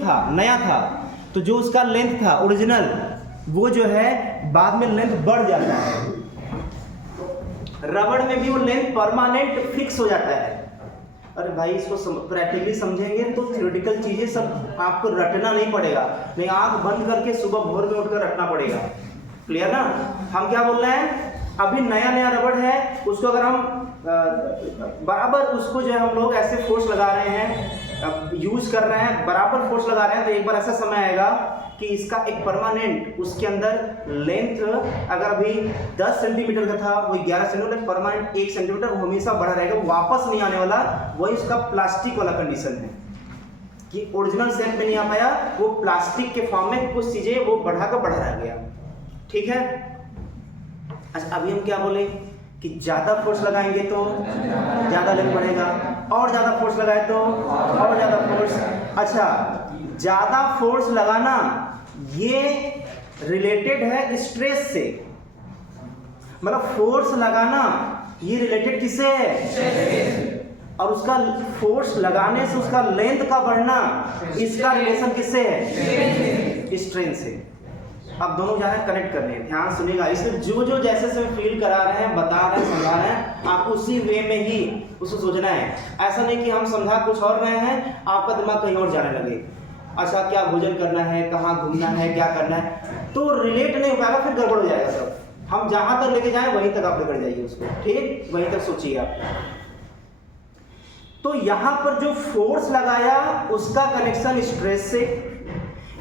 था, नया था, तो जो उसका लेंथ था ओरिजिनल, वो जो है बाद में लेंथ बढ़ जाता है। रबड़ में भी वो लेंथ परमानेंट फिक्स हो जाता है। अरे भाई इसको प्रैक्टिकली समझेंगे तो थ्योरेटिकल चीजें सब आपको रटना नहीं पड़ेगा, नहीं आंख बंद करके सुबह भोर में उठकर रटना पड़ेगा। क्लियर ना? हम क्या बोल रहे हैं, अभी नया नया रबड़ है, उसको अगर हम बराबर उसको जो है हम लोग ऐसे फोर्स लगा रहे हैं, यूज कर रहे हैं, बराबर फोर्स लगा रहे हैं, तो एक बार ऐसा समय आएगा कि इसका एक परमानेंट उसके अंदर लेंथ अगर अभी 10 सेंटीमीटर का था, वो 11 सेंटीमीटर, परमानेंट 1 सेंटीमीटर वो हमेशा बढ़ा रहेगा, वापस नहीं आने वाला। वही उसका प्लास्टिक वाला कंडीशन है कि ओरिजिनल शेप में नहीं आ पाया, वो प्लास्टिक के फॉर्म में कुछ चीजें वो बढ़ा रह गया। ठीक है? अच्छा, अभी हम क्या बोले कि ज्यादा फोर्स लगाएंगे तो ज्यादा लेंथ बढ़ेगा, और ज्यादा फोर्स लगाए तो और ज्यादा फोर्स। अच्छा, ज्यादा फोर्स लगाना ये रिलेटेड है स्ट्रेस से, मतलब फोर्स लगाना ये रिलेटेड किससे है, और उसका फोर्स लगाने से उसका लेंथ का बढ़ना, इसका रिलेशन किससे है, स्ट्रेन से। अब दोनों जा रहे हैं कनेक्ट करने, ध्यान सुनिएगा। इसमें जो जो जैसे से फील करा रहे हैं, बता रहे हैं, समझा रहे हैं, आपको उसी वे में ही उसको सोचना है। ऐसा नहीं कि हम समझा कुछ और रहे हैं, आपका दिमाग कहीं और जाने लगे। अच्छा, क्या भोजन करना है, कहाँ घूमना है, क्या करना है, तो रिलेट नहीं हो पाएगा, फिर गड़बड़ हो जाएगा सब। हम जहां तक लेके जाएं वहीं तक आप लेकर जाइए उसको, ठीक, वहीं तक सोचिए आप। तो यहां पर जो फोर्स लगाया उसका कनेक्शन स्ट्रेस से,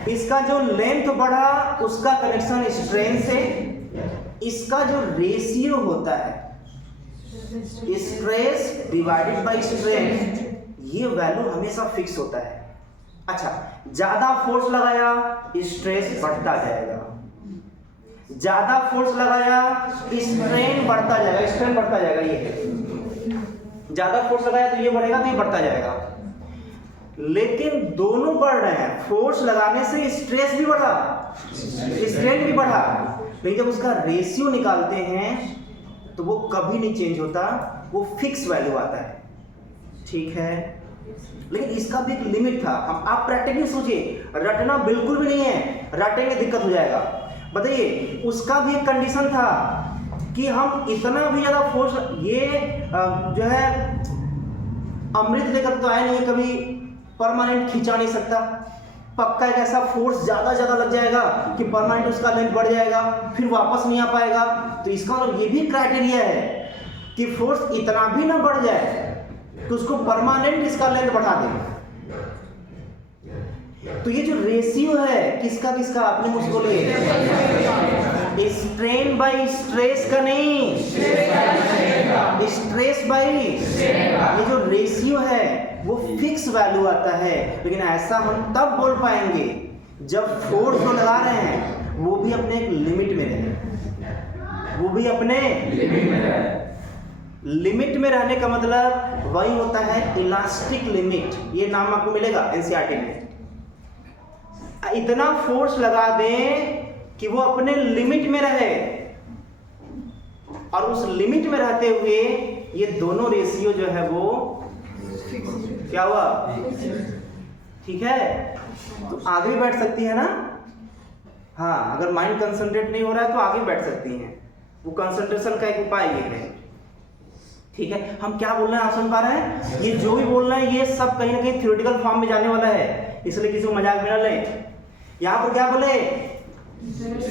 इसका जो लेंथ बढ़ा उसका कनेक्शन स्ट्रेन से, इसका जो रेशियो होता है स्ट्रेस डिवाइडेड बाय स्ट्रेन, ये वैल्यू हमेशा फिक्स होता है। अच्छा, ज्यादा फोर्स लगाया स्ट्रेस बढ़ता जाएगा, ज्यादा फोर्स लगाया स्ट्रेन बढ़ता जाएगा, स्ट्रेन बढ़ता जाएगा। ये है, ज्यादा फोर्स लगाया तो ये बढ़ेगा, तो ये बढ़ता जाएगा। लेकिन दोनों बढ़ रहे हैं, फोर्स लगाने से स्ट्रेस भी बढ़ा, स्ट्रेन भी बढ़ा, लेकिन जब उसका रेशियो निकालते हैं तो वो कभी नहीं चेंज होता, वो फिक्स वैल्यू आता है। ठीक है? लेकिन इसका भी एक लिमिट था। हम आप प्रैक्टिकली सोचिए, रटना बिल्कुल भी नहीं है, रटेंगे दिक्कत हो जाएगा। बताइए, उसका भी एक कंडीशन था कि हम इतना भी ज्यादा फोर्स, ये जो है अमृत लेकर तो आया नहीं है कभी, परमानेंट खींचा नहीं सकता। पक्का एक ऐसा फोर्स ज्यादा लग जाएगा कि परमानेंट उसका लेंथ बढ़ जाएगा, फिर वापस नहीं आ पाएगा। तो इसका मतलब ये भी क्राइटेरिया है कि फोर्स इतना भी ना बढ़ जाए तो उसको परमानेंट इसका लेंथ बढ़ा दे। तो ये जो रेशियो है किसका किसका, आपने मुझसे बोले, स्ट्रेन बाय स्ट्रेस का नहीं, स्ट्रेस बाय, ये जो रेशियो है वो फिक्स वैल्यू आता है। लेकिन ऐसा हम तब बोल पाएंगे जब फोर्स जो लगा रहे हैं वो भी अपने एक लिमिट में रहे, वो भी अपने लिमिट में रहे। लिमिट में रहने का मतलब वही होता है इलास्टिक लिमिट, ये नाम आपको मिलेगा एनसीईआरटी में। इतना फोर्स लगा दें कि वो अपने लिमिट में रहे, और उस लिमिट में रहते हुए ये दोनों रेशियो जो है वो क्या हुआ, ठीक है? तो आगे भी बैठ सकती है ना, हाँ, अगर माइंड कंसंट्रेट नहीं हो रहा है तो आगे बैठ सकती हैं। वो कंसंट्रेशन का एक उपाय ये है। ठीक है? हम क्या बोल रहे हैं, आप समझ पा रहे हैं? ये जो भी बोल रहे हैं ये सब कहीं ना कहीं थ्योरेटिकल फॉर्म में जाने वाला है, इसलिए किसी को मजाक में ना ले। यहाँ पर क्या बोले,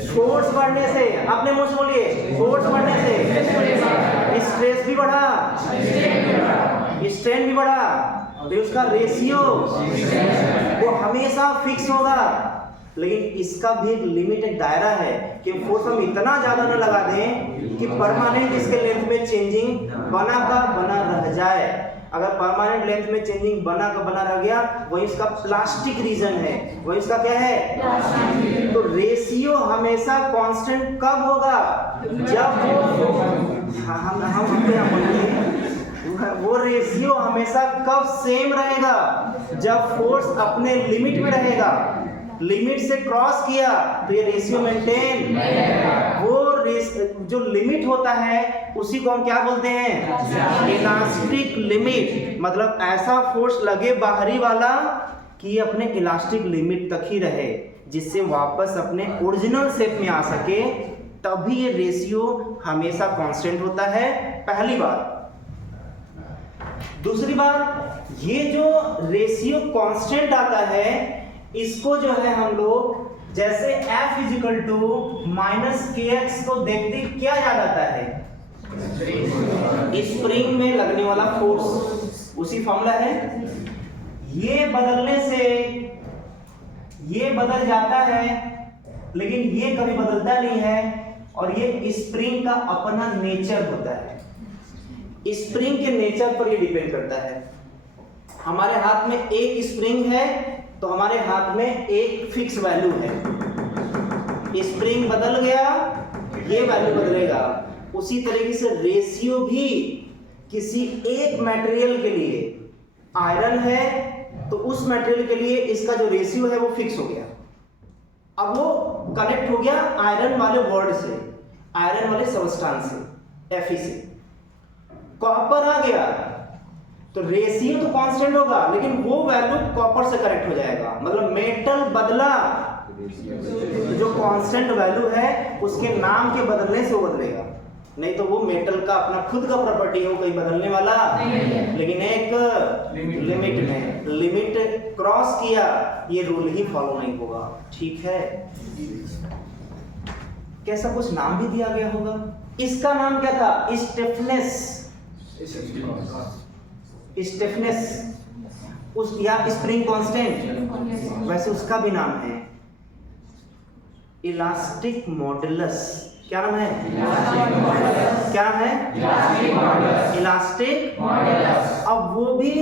फोर्स बढ़ने से, अपने मुंह से बोलिए, फोर्स बढ़ने से स्ट्रेस भी बढ़ा, स्ट्रेन भी बढ़ा, तो उसका रेशियो वो हमेशा फिक्स होगा। लेकिन इसका भी एक लिमिट, एक दायरा है कि फोर्स हम इतना ज्यादा न लगा दें कि परमानेंट इसके लेंथ में चेंजिंग बना का बना रह जाए। अगर परमानेंट लेंथ में चेंजिंग बना का बना रह गया, वही इसका प्लास्टिक रीजन है, वही इसका क्या है। तो रेशियो हमेशा कांस्टेंट कब होगा, जब वो रेशियो हमेशा कब सेम रहेगा, जब फोर्स अपने लिमिट में रहेगा। लिमिट से क्रॉस किया तो ये रेशियो मेंटेन, वो जो लिमिट होता है उसी को हम क्या बोलते हैं, इलास्टिक लिमिट। मतलब ऐसा फोर्स लगे बाहरी वाला कि ये अपने इलास्टिक लिमिट तक ही रहे, जिससे वापस अपने ओरिजिनल शेप में आ सके, तभी ये रेशियो हमेशा कांस्टेंट होता है। पहली बात। दूसरी बात, ये जो रेशियो कांस्टेंट आता है, इसको जो है हम लोग जैसे F = -kx को देखते क्या याद आता है? स्प्रिंग में लगने वाला फोर्स, उसी फॉर्मूला है। ये बदलने से ये बदल जाता है, लेकिन ये कभी बदलता नहीं है, और ये स्प्रिंग का अपना नेचर होता है। स्प्रिंग के नेचर पर ये डिपेंड करता है। हमारे हाथ में एक स्प्रिंग है तो हमारे हाथ में एक फिक्स वैल्यू है। स्प्रिंग बदल गया, ये वैल्यू बदलेगा। उसी तरीके से रेशियो भी किसी एक मटेरियल के लिए, आयरन है तो उस मटेरियल के लिए इसका जो रेशियो है वो फिक्स हो गया। अब वो कनेक्ट हो गया आयरन वाले वर्ड से, आयरन वाले सबस्टांस से, Fe से। कॉपर आ गया तो रेशियो तो कांस्टेंट होगा, लेकिन वो वैल्यू कॉपर से करेक्ट हो जाएगा। मतलब मेटल बदला, जो कांस्टेंट वैल्यू है उसके नाम के बदलने से वो बदलेगा। नहीं तो वो मेटल का अपना खुद का प्रॉपर्टी है, वो कहीं बदलने वाला नहीं। लेकिन एक लिमिट में, लिमिट क्रॉस किया, ये रूल ही फॉलो नहीं होगा। ठीक है, कैसा कुछ नाम भी दिया गया होगा। इसका नाम क्या था? स्टिफनेस। स्टिफनेस उस या स्प्रिंग कांस्टेंट, वैसे उसका भी नाम है इलास्टिक मॉडुलस। क्या नाम है? क्या नाम है? Elastic modulus. अब वो भी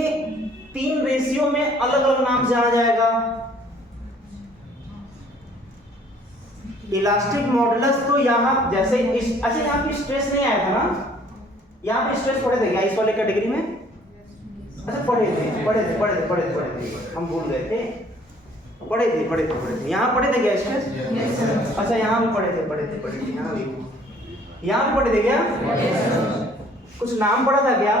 3 रेशियो में अलग अलग नाम जाना जाएगा। इलास्टिक मॉडुलस तो यहाँ जैसे अच्छा, यहाँ पे स्ट्रेस नहीं आया था ना? यहाँ पे स्ट्रेस पढ़े थे क्या इस वाले कैटेगरी में? अच्छा, पढ़े थे, हम भूल गए थे। पढ़े थे यहाँ पढ़े थे क्या स्ट्रेस? अच्छा, यहाँ भी पढ़े थे यहाँ भी पढ़े थे क्या? कुछ नाम पढ़ा था क्या?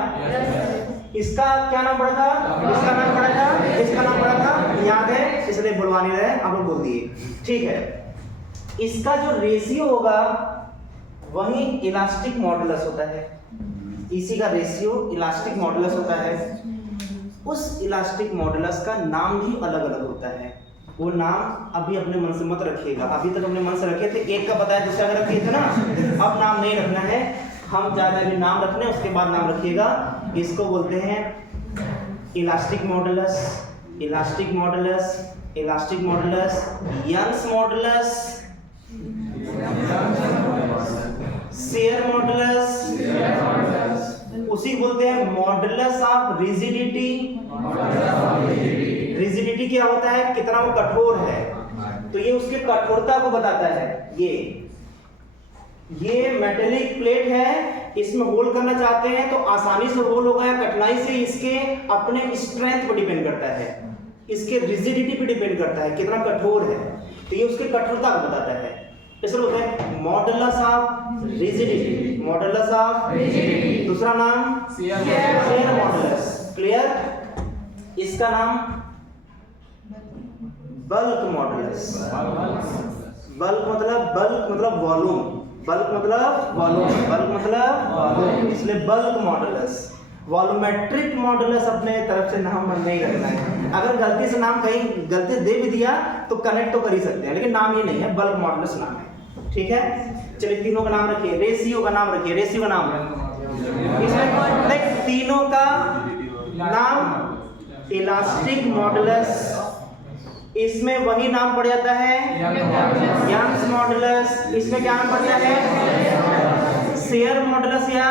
इसका क्या नाम पढ़ा था? इसका नाम पढ़ा था, इसका नाम पढ़ा था, याद है? इसलिए बुलवा नहीं रहे, आप लोग बोल दिए। ठीक है, इसका जो रेशियो होगा वही इलास्टिक मॉडुलस होता है। इसी का रेशियो इलास्टिक मॉडुलस होता है। उस इलास्टिक मॉडुलस का नाम भी अलग अलग होता है। वो नाम अभी अपने मन से मत रखिएगा। अभी तक अपने मन से रखे थे, एक का बताया दूसरा का रखिए थे ना। अब नाम नहीं रखना है, हम ज्यादा भी नाम रखने उसके बाद नाम रखिएगा। इसको बोलते हैं elastic modulus, elastic modulus, elastic modulus, Young's modulus, shear modulus, उसी बोलते हैं मॉडुलस ऑफ रिजिडिटी। रिजिडिटी क्या होता है? कितना वो कठोर है, तो ये उसके कठोरता को बताता है। ये मेटेलिक प्लेट है, इसमें होल करना चाहते हैं तो आसानी से होल होगा या कठिनाई से, इसके अपने स्ट्रेंथ पर डिपेंड करता है, इसके रिजिडिटी पे डिपेंड करता है कितना कठोर है। तो ये उसके कठोरता को बताता है। इसलिए बोलते हैं modulus of rigidity, modulus of rigidity. दूसरा नाम शेयर मॉडुलस। क्लियर? इसका नाम बल्क मॉडुलस। बल्क मतलब वॉल्यूम, बल्क मतलब वॉल्यूम, बल्क मतलब वॉल्यूम, इसलिए बल्क मॉडुलस। वॉल्यूमेट्रिक मॉडुलस अपने तरफ से नाम नहीं रखना है। अगर गलती से नाम कहीं गलती दे भी दिया तो कनेक्ट तो कर ही सकते हैं, लेकिन नाम ये नहीं है, बल्क मॉडुलस नाम है। ठीक है, चलिए तीनों का नाम रखिए। रेशियो का नाम रखिए, रेशियो का नाम इसमें तीनों का नाम इलास्टिक मॉडुलस। इसमें वही नाम पड़ जाता है यंग्स मॉडुलस। इसमें क्या नाम पड़ता है? शेयर मॉडुलस या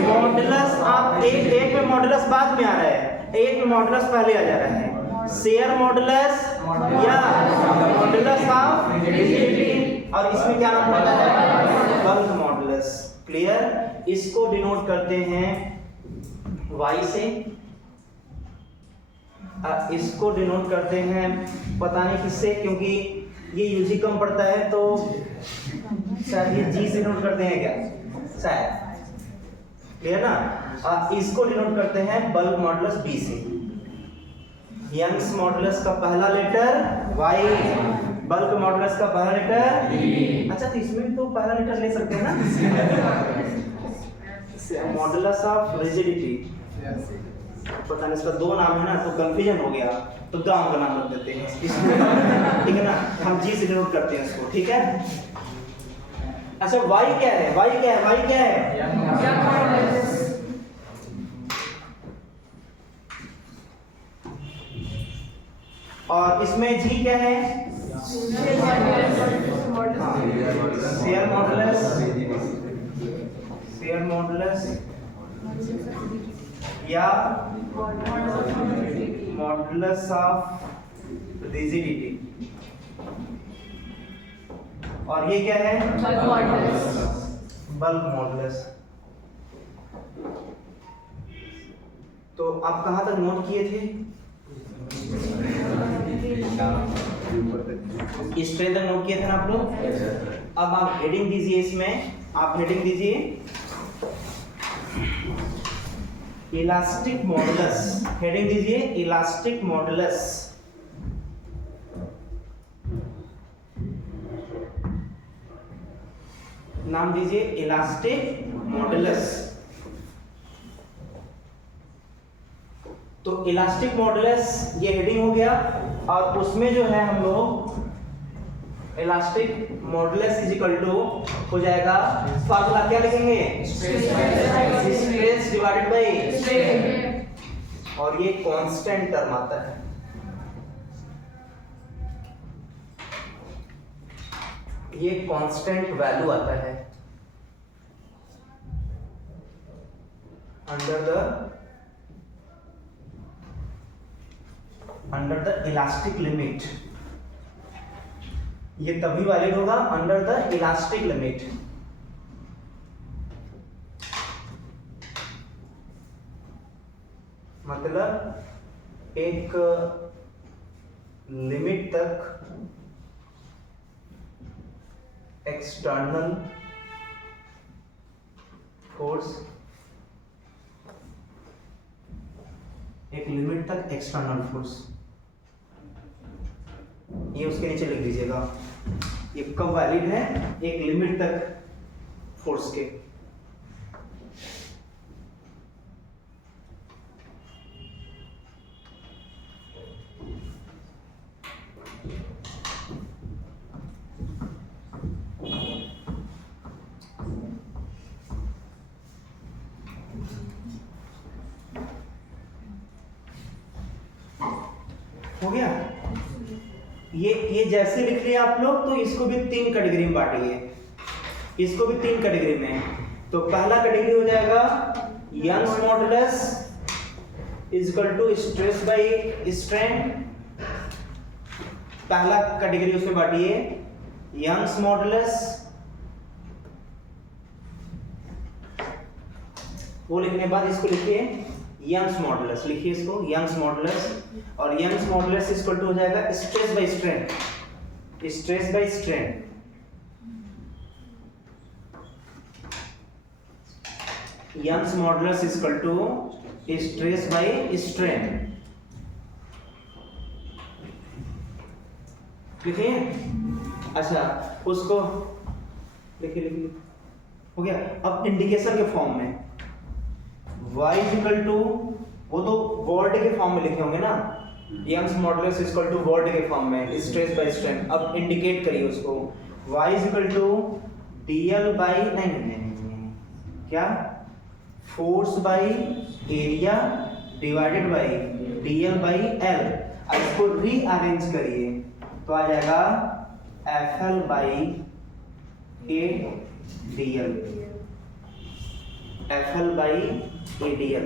मॉडुलस। आप एक में मॉडुलस बाद में आ रहा है, एक में मॉडुलस पहले आ जा रहा है। शेयर मॉडुलस या मॉडुलस ऑफ रिजिडिटी, और इसमें क्या नाम पड़ता है? Bulk modulus. क्लियर? इसको डिनोट करते हैं y से, इसको डिनोट करते हैं पता नहीं किससे, क्योंकि ये यूजी कम पड़ता है तो शायद ये जी से नोट करते हैं क्या शायद। क्लियर ना? इसको डिनोट करते हैं बल्क मॉडुलस बी से। यंग्स मॉडुलस का पहला लेटर y, बल्क मॉडुलस का पहला लेटर e। अच्छा, तो इसमें भी तो पहला लेटर ले सकते हैं ना। मॉडुलस ऑफ रिजिडिटी, पता नहीं इसका दो नाम है ना, तो कंफ्यूजन हो गया, तो गांव का नाम रख देते हैं इसमें, ठीक है ना, हम जी से डिनोट करते हैं इसको, ठीक है। अच्छा, y क्या है, y क्या है, y क्या है, और इसमें g क्या है, शेयर मॉडुलस, शेयर मॉडुलस या मॉडुलस ऑफ रिजिडिटी, और ये क्या है, बल्क मॉडुलस। तो आप कहां तक नोट किए थे, स्ट्रेंथ तक नोट किए थे ना आप लोग। अब आप हेडिंग दीजिए, इसमें आप हेडिंग दीजिए इलास्टिक मॉडुलस, हेडिंग दीजिए इलास्टिक मॉडुलस। नाम दीजिए इलास्टिक मॉडुलस। तो इलास्टिक मॉडुलस ये हेडिंग हो गया, और उसमें जो है हम लोग elastic modulus is equal to हो जाएगा, फार्मूला क्या लिखेंगे, स्ट्रेस डिवाइडेड बाय स्ट्रेन, और ये कांस्टेंट टर्म आता है, ये कांस्टेंट वैल्यू आता है अंडर द इलास्टिक लिमिट। ये तभी वैलिड होगा अंडर द इलास्टिक लिमिट। मतलब एक लिमिट तक एक्सटर्नल फोर्स, एक लिमिट तक एक्सटर्नल फोर्स, ये उसके नीचे लिख दीजिएगा, ये कब वैलिड है, एक लिमिट तक फोर्स के। हो गया, ये जैसे लिख लिया आप लोग, तो इसको भी तीन कैटेगरी में बांटिए, इसको भी तीन कैटेगरी में। तो पहला कैटेगरी हो जाएगा Young's modulus is equal to stress by strain, पहला कैटेगरी उसमें बांटिए यंग्स मॉडुलस, वो लिखने के बाद इसको लिखिए यंग्स मॉडुलस, लिखिए इसको यंग्स मॉडुलस, और यंग्स मॉडुलस इक्वल टू हो जाएगा stress by strain, stress by strain. Young's modulus equal to stress by strain, लिखिए। अच्छा, उसको लिखिए, लिखिए, हो गया। अब इंडिकेशन के फॉर्म में y इक्वल टू, वो तो वर्ड के फॉर्म में लिखे होंगे ना, Young's modulus equal to word के फॉर्म में स्ट्रेस बाय स्ट्रेन। अब इंडिकेट करिए उसको, y equal to dl by, नहीं, क्या, force by area divided by dl by l। अब इसको रीअरेंज करिए तो आ जाएगा fl by a dl, fl by ADL,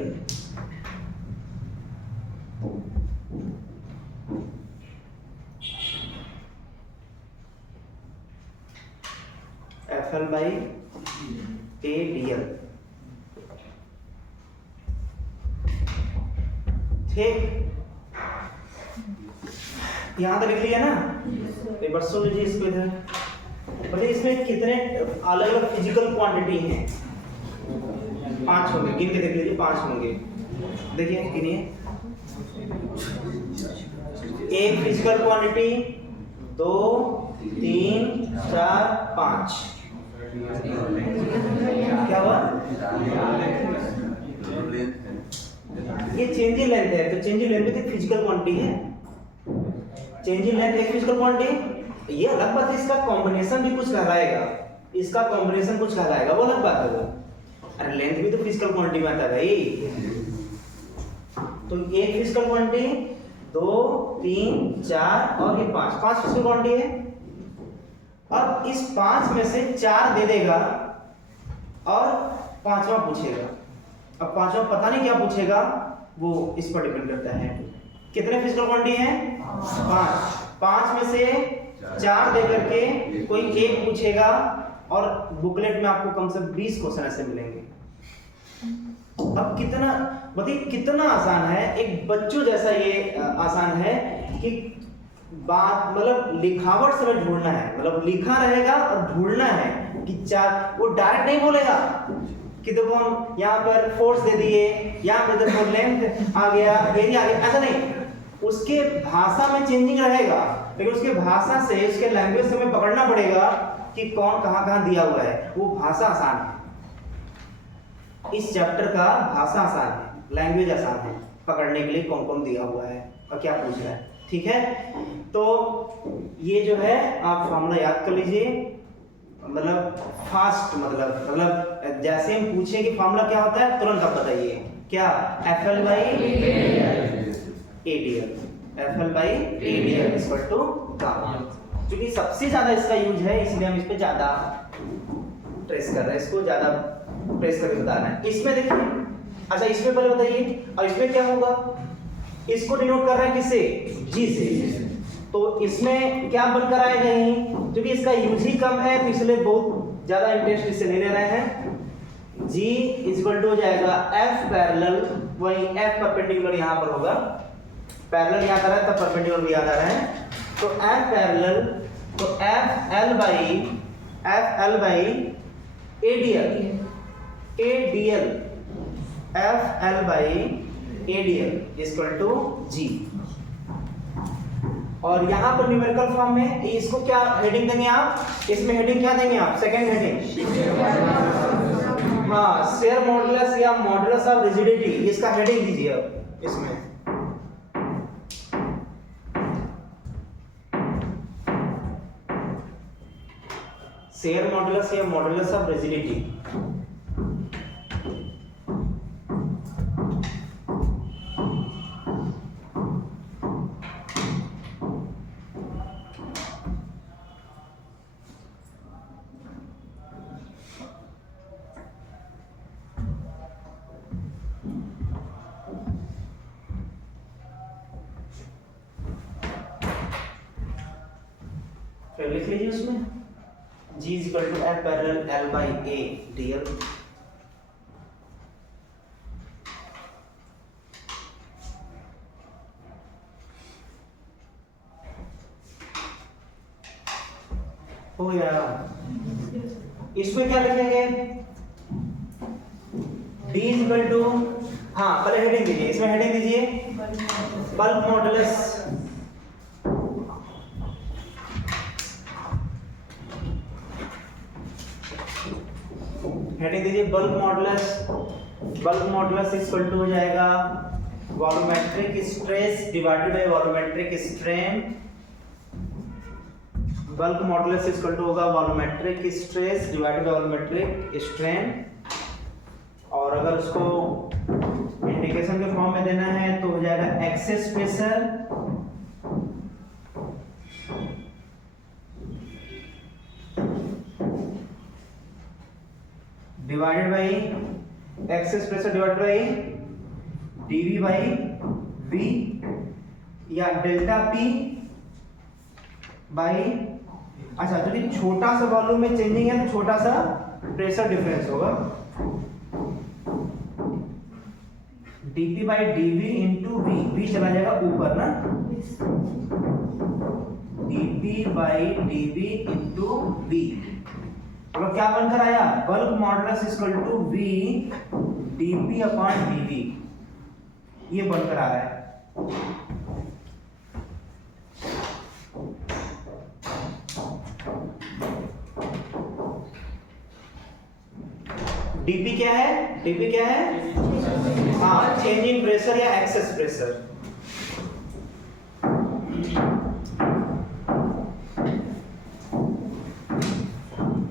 FL by ADL, ठीक। यहां तक लिख लिया ना, एक बार सुन लीजिए इसको इधर। बताइए इसमें कितने अलग अलग फिजिकल क्वांटिटी हैं, 5 होंगे, गिन के देख लीजिए, 5 होंगे, देखिए गिनिए। एक फिजिकल क्वांटिटी, 2 3 4 5। क्या हुआ? ये चेंज इन लेंथ है, तो चेंज इन लेंथ भी फिजिकल क्वांटिटी है। चेंज इन लेंथ एक फिजिकल क्वांटिटी, ये अलग बात है, इसका कॉम्बिनेशन भी कुछ कहलाएगा, इसका कॉम्बिनेशन कुछ कहलाएगा, वो अलग बात है वो। अरे लेंथ भी तो फिजिकल क्वांटिटी में आता है भाई। तो एक फिजिकल क्वांटिटी, 2 3 4 और ये 5 फिजिकल क्वांटिटी है। अब इस 5 में से 4 दे देगा और 5वां पूछेगा। अब 5वां पता नहीं क्या पूछेगा, वो इस पर डिपेंड करता है। कितने फिजिकल क्वांटिटी हैं? 5 में से 4 दे करके कोई एक पूछेगा, और बुकलेट में आपको कम से कम 20 क्वेश्चन ऐसे मिलेंगे। अब कितना बताइए, कितना आसान है, एक बच्चों जैसा ये आसान है कि बात मतलब लिखावट से ढूंढना है, मतलब लिखा रहेगा और ढूंढना है कि 4, वो डायरेक्ट नहीं बोलेगा कि देखो हम यहाँ पर फोर्स दे दिए, यहाँ पे देखो लेंथ आ गया, एरिया आ गया, ऐसा नहीं। उसके भाषा में चेंजिंग रहेगा, लेकिन उसके भाषा से, उसके लैंग्वेज से हमें पकड़ना पड़ेगा कि कौन कहाँ दिया हुआ है। वो भाषा आसान है, इस चैप्टर का भाषा आसान है, लैंग्वेज आसान है, पकड़ने के लिए कौन कौन दिया हुआ है और क्या पूछ रहा है। ठीक है, तो ये जो है आप फॉर्मूला याद कर लीजिए, मतलब फास्ट, मतलब जैसे हम पूछे कि फॉर्मूला क्या होता है, तुरंत आप बताइए क्या। FL/ADL, FL/ADL equal to gamma. क्योंकि सबसे ज्यादा इसका यूज है, इसलिए हम इस पे ज्यादा ट्रेस कर रहे हैं, इसको ज्यादा प्रेस करके बता रहे हैं। इसमें देखिए, अच्छा इसमें पहले बताइए, और इसमें क्या होगा, इसको डिनोट कर रहे हैं किससे? G से। तो इसमें क्या बनकर आएगा नहीं, क्योंकि इसका यूज ही कम है, तो इसलिए बहुत ज्यादा इंटरेस्ट इससे नहीं ले रहे हैं। G इक्वल टू हो जाएगा F पैरेलल, वही F परपेंडिकुलर यहाँ पर होगा, पैरेलल याद आ रहा है तब परपेंडिकुलर भी याद आ रहा है। तो F पैरेलल, तो FL by ADL, FL/ADL equal to G। और यहाँ पर न्यूमेरिकल फॉर्म में इसको क्या हेडिंग देंगे आप? इसमें हेडिंग क्या देंगे आप? सेकंड हेडिंग, हाँ, शेयर मॉडुलस या मॉडुलस ऑफ रिजिडिटी, इसका हेडिंग दीजिए अब इसमें। शेयर मॉडुलस या मॉडुलस ऑफ रिजिडिटी। फिर लिख लीजिए उसमें G equal to F parallel L/ADL। हो गया। इसमें क्या लिखेंगे? D इक्वल टू, हाँ पहले हेडिंग दीजिए, इसमें हेडिंग दीजिए बल्क मॉडुलस, हेडिंग दीजिए बल्क मॉडुलस इक्वल टू हो जाएगा volumetric stress divided by volumetric strain. Bulk modulus equal to होगा volumetric stress divided by volumetric strain. और अगर उसको इंडिकेशन के फॉर्म में देना है तो हो जाएगा excess pressure divided by excess pressure divided by dV by V, या डेल्टा P बाई, अच्छा यदि छोटा सा वॉल्यूम में चेंजिंग है तो छोटा सा प्रेशर डिफरेंस होगा, dP by dV into V, V चला जाएगा ऊपर ना, dP by dV into V। तो क्या बनकर आया? Bulk modulus equal to V dP upon dV, ये बनकर आ रहा है। डीपी क्या है? डीपी क्या है? हाँ, चेंज इन प्रेशर या एक्सेस प्रेशर।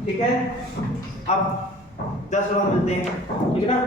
ठीक है, अब 10 बार मिलते हैं, ठीक है ना।